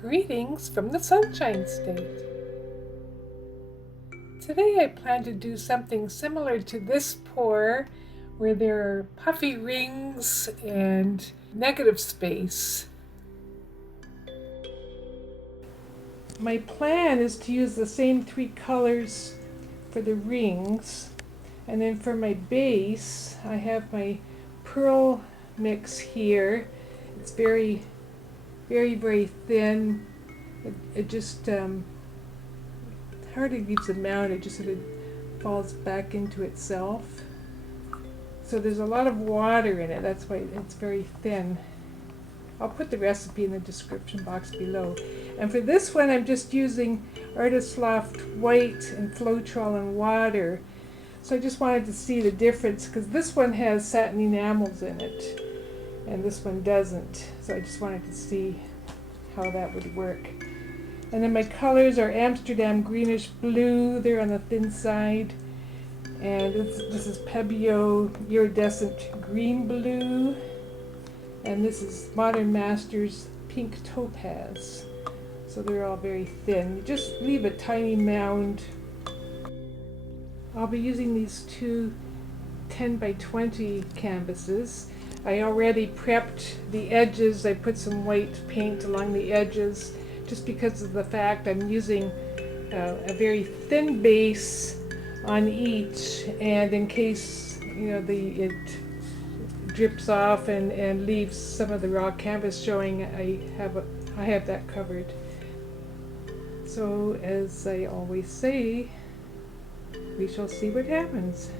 Greetings from the Sunshine State. Today I plan to do something similar to this pour where there are puffy rings and negative space. My plan is to use the same three colors for the rings, and then for my base I have my pearl mix here. It's very thin. It just hardly leaves a mound, it just sort of falls back into itself. So there's a lot of water in it, that's why it's very thin. I'll put the recipe in the description box below. And for this one I'm just using Artist Loft white and Floetrol and water. So I just wanted to see the difference because this one has satin enamels in it and this one doesn't. So I just wanted to see how that would work. And then my colors are Amsterdam greenish blue, they're on the thin side. And this is Pebeo iridescent green blue. And this is Modern Masters pink topaz. So they're all very thin. You just leave a tiny mound. I'll be using these two 10 by 20 canvases. I already prepped the edges. I put some white paint along the edges just because of the fact I'm using a very thin base on each, and in case it drips off and leaves some of the raw canvas showing, I have that covered. So as I always say, we shall see what happens.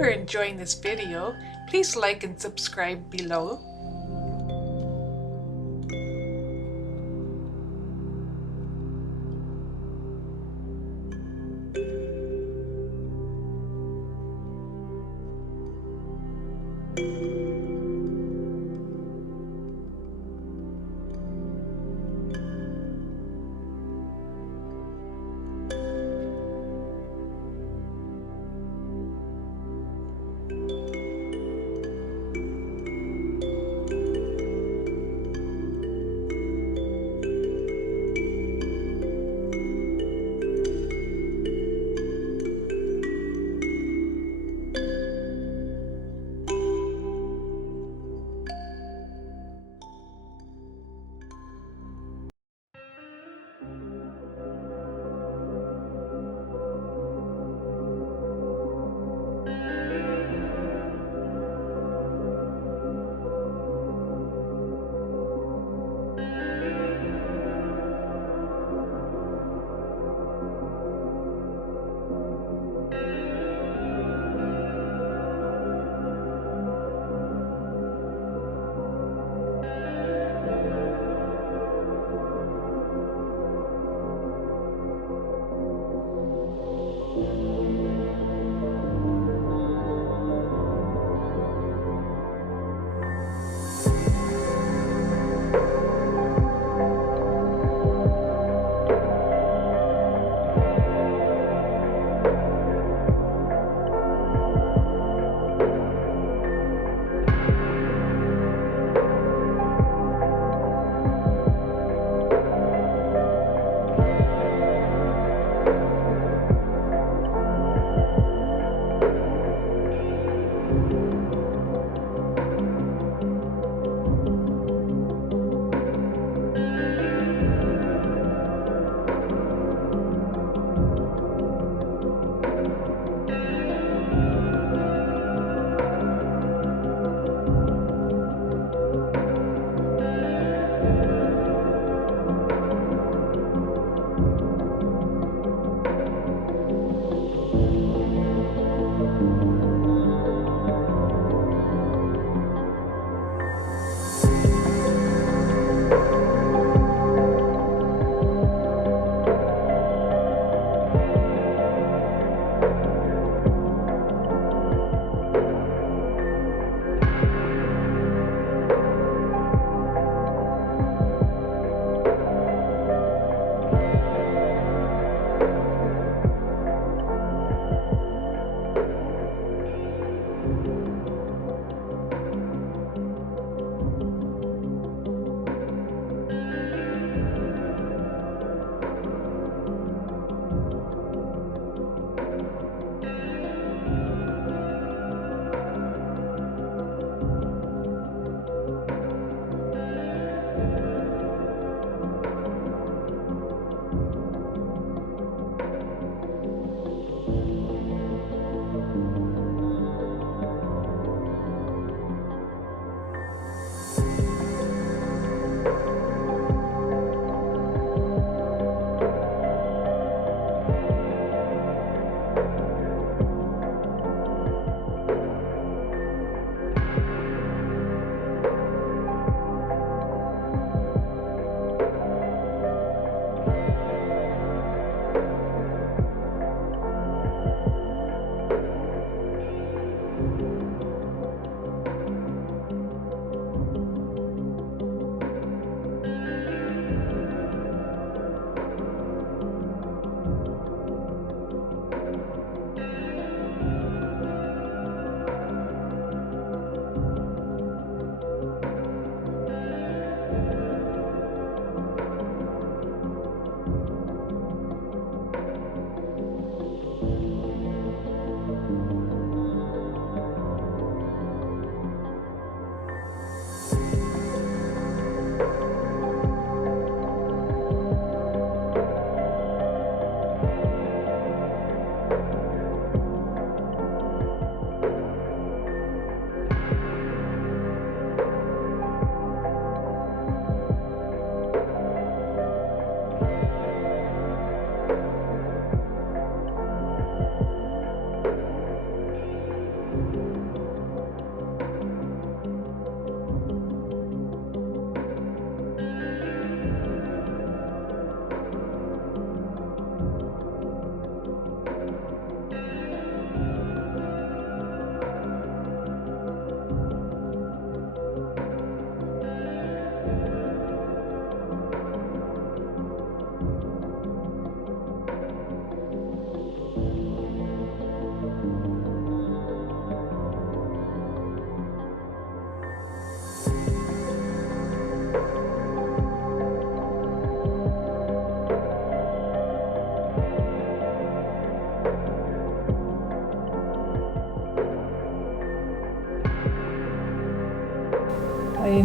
are enjoying this video, please like and subscribe below.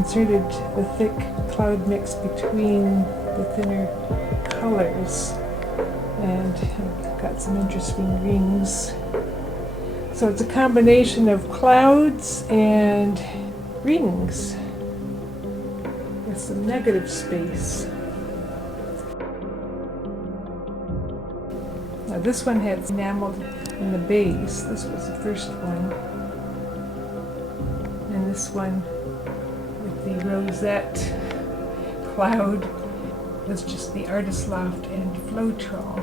inserted the thick cloud mix between the thinner colors, and I've got some interesting rings. So it's a combination of clouds and rings with some negative space. Now this one had enamel in the base. This was the first one. And this one with the rosette cloud was just the Artist Loft and Floetrol.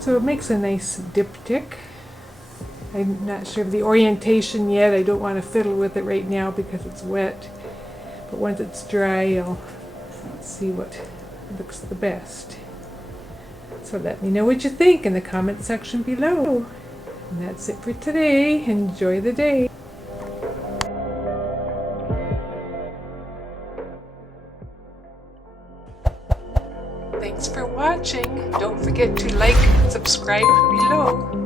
So it makes a nice diptych. I'm not sure of the orientation yet. I don't want to fiddle with it right now because it's wet. But once it's dry, I'll see what looks the best. So let me know what you think in the comment section below. And that's it for today. Enjoy the day. Thanks for watching. Don't forget to like and subscribe below.